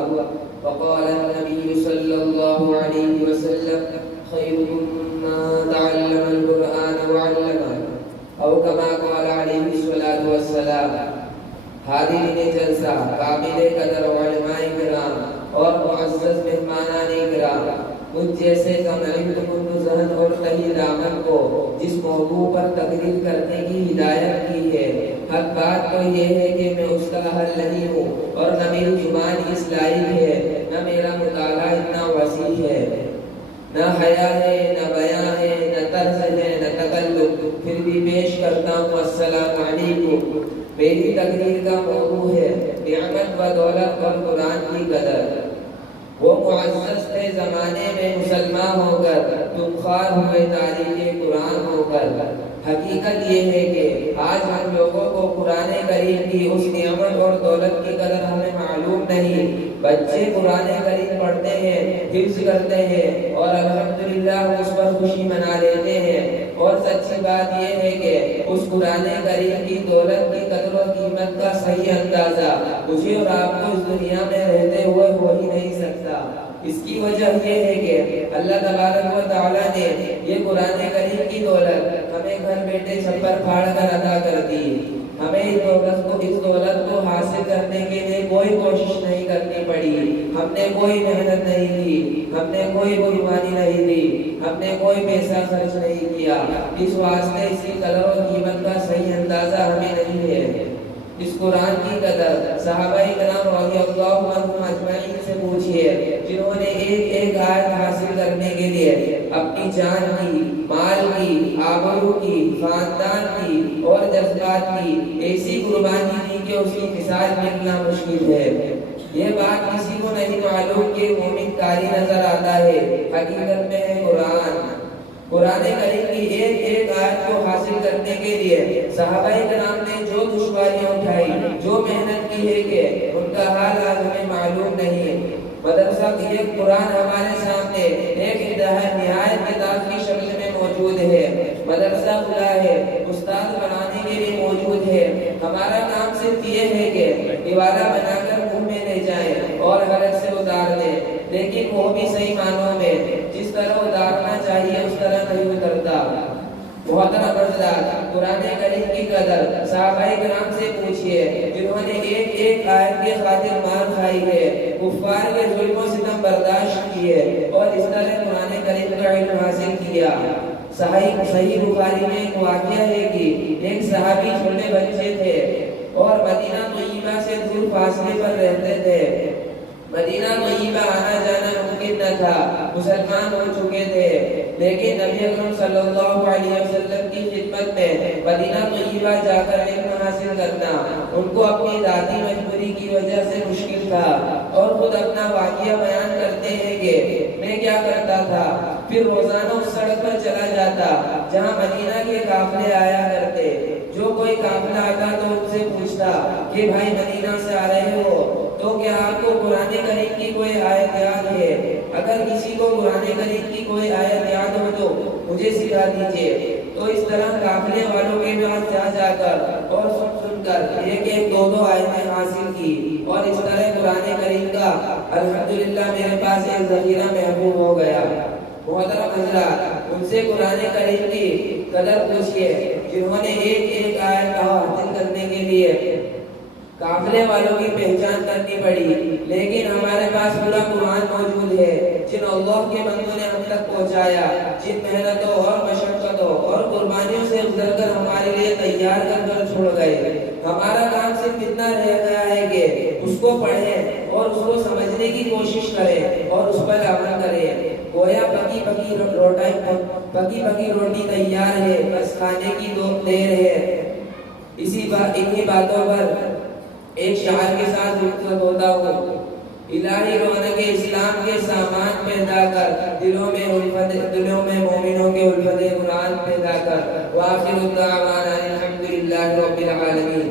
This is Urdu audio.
ہوا. فقال النبي صلى الله عليه وسلم خيركم من تعلم القرآن وعلمه او كما قال عليه الصلاة والسلام. حاضرین جلسہ، قابل قدر علماء کرام اور معزز مہمانان کرام، مجھ جیسے کم علم کن ذہن اور قلیل عمل کو جس موضوع پر تقریر کرنے کی ہدایت کی ہے، حق بات تو یہ ہے کہ میں اس کا اہل نہیں ہوں اور نہ میری زبان اس لائق ہے، نہ میرا مطالعہ اتنا وسیع ہے، نہ حیا ہے، نہ بیان ہے، نہ طرز ہے، نہ تکلف. پھر بھی پیش کرتا ہوں السلام علیکم. میری تقریر کا موضوع ہے نعمت و دولت اور قرآن کی قدر. وہ معزز تھے زمانے میں مسلمان ہو کر، تم خوار ہوئے تاریخ قرآن ہو کر. حقیقت یہ ہے کہ آج ہم لوگوں کو قرآن کریم کی اس نعمت اور دولت کی قدر ہمیں معلوم نہیں. بچے قرآن کریم پڑھتے ہیں، حفظ کرتے ہیں اور الحمدللہ اس پر خوشی منا لیتے ہیں. اور سچی بات یہ ہے کہ اس قرآن کریم کی دولت کی قدر و قیمت کا صحیح اندازہ مجھے اور آپ کو اس دنیا میں رہتے ہوئے ہو ہی نہیں سکتا. اس کی وجہ یہ ہے کہ اللہ تبارک و تعالیٰ نے یہ قرآن کریم کی دولت ہمیں گھر بیٹھے چھپر پھاڑ کر عطا کر دی. ہمیں اس دولت کو حاصل کرنے کے لیے کوئی کوشش نہیں کرنی پڑی، ہم نے کوئی محنت نہیں کی، ہم نے کوئی قربانی نہیں دی، ہم نے کوئی پیسہ خرچ نہیں کیا. اس واسطے اس کی قدر و قیمت کا صحیح اندازہ ہمیں نہیں ہے. اس قرآن کی قدر صحابہ کرام رضی اللہ عنہم اجمعین سے پوچھئے، جنہوں نے ایک ایک آیت حاصل کرنے کے لیے اپنی جان کی، مال کی، آبرو کی، خاندان کی اور جذبات کی ایسی قربانی دی کہ اس کی مثال ملنا مشکل ہے. یہ بات کسی کو نہیں معلوم کہ مومن کاری نظر آتا ہے، حقیقت میں ہے قرآن کریم کی ایک ایک آیت کو حاصل کرنے کے لیے صحابہ کرام نے جو دشواریاں اٹھائی، جو محنت کی ہے کہ ان کا حال آج ہمیں معلوم نہیں ہے. مدرسہ یہ قرآن ہمارے سامنے ایک نہایت کتاب کی شکل میں موجود ہے. مدرسہ کھلا ہے، استاد بنانے کے لیے موجود ہے. ہمارا کام صرف یہ ہے کہ دیوارہ بنا کر منہ میں لے جائیں اور حلق سے اتار دیں، لیکن وہ بھی صحیح معنوں میں جس طرح اتارنا چاہیے اس طرح نہیں اترتا. محترم حضرات، قرآن کریم کی قدر صحابہ کرام سے پوچھئے، جنہوں نے ایک ایک آیت کے خاطر مار کھائی ہے، کفار کے ظلم و ستم برداشت کیے اور اس طرح قرآن کریم کا علم حاصل کیا. صحیح بخاری میں ایک واقعہ ہے کہ ایک صحابی چھوٹے بچے تھے اور مدینہ طیبہ سے دور فاصلے پر رہتے تھے. مدینہ طیبہ آنا جانا ممکن نہ تھا، مسلمان ہو چکے تھے، لیکن نبی اکرم صلی اللہ علیہ وسلم کی خدمت میں مدینہ طیبہ جا کر علم حاصل کرنا ان کو اپنی ذاتی مجبوری کی وجہ سے مشکل تھا. اور خود اپنا واقعہ بیان کرتے ہیں کہ میں کیا کرتا تھا، پھر روزانہ اس سڑک پر چلا جاتا جہاں مدینہ کے قافلے آیا کرتے. جو کوئی قافلہ آتا تو ان سے پوچھتا کہ بھائی مدینہ سے آ رہے ہو تو کیا آپ کو قرآن کریم کی کوئی آیت یاد ہے؟ اگر کسی کو قرآن کریم کی کوئی آیت یاد ہو تو مجھے سکھا دیجئے. تو اس طرح قافلے والوں کے پاس جا کر اور سن کر ایک ایک دو آیتیں حاصل کی اور اس طرح قرآن کریم کا الحمدللہ میرے پاس ایک ذخیرہ محفوظ ہو گیا. محترم حضرات، ان سے قرآن کریم کی قدر پوچھئے جنہوں نے ایک ایک آیت حاصل کرنے کے لیے قافلے والوں کی پہچان کرنی پڑی، لیکن ہمارے پاس پورا قرآن موجود ہے. جن اللہ کے بندوں نے ہم تک پہنچایا، جن محنتوں اور مشقتوں اور قربانیوں سے گزر کر ہمارے لیے تیار کر چھوڑ گئے. ہمارا کام صرف اتنا رہ گیا ہے کہ اس کو پڑھیں اور اس کو سمجھنے کی کوشش کریں اور اس پر عمل کریں. گویا پکی روٹی تیار ہے، بس کھانے کی دیر ہے. انہی باتوں پر ایک شعر کے ساتھ مخاطب ہوتا ہوں. الہی رونق اسلام کے سامان پیدا کر، دلوں میں مومنوں کے الفت قرآن پیدا کر. وآخر دعوانا الحمدللہ رب العالمین.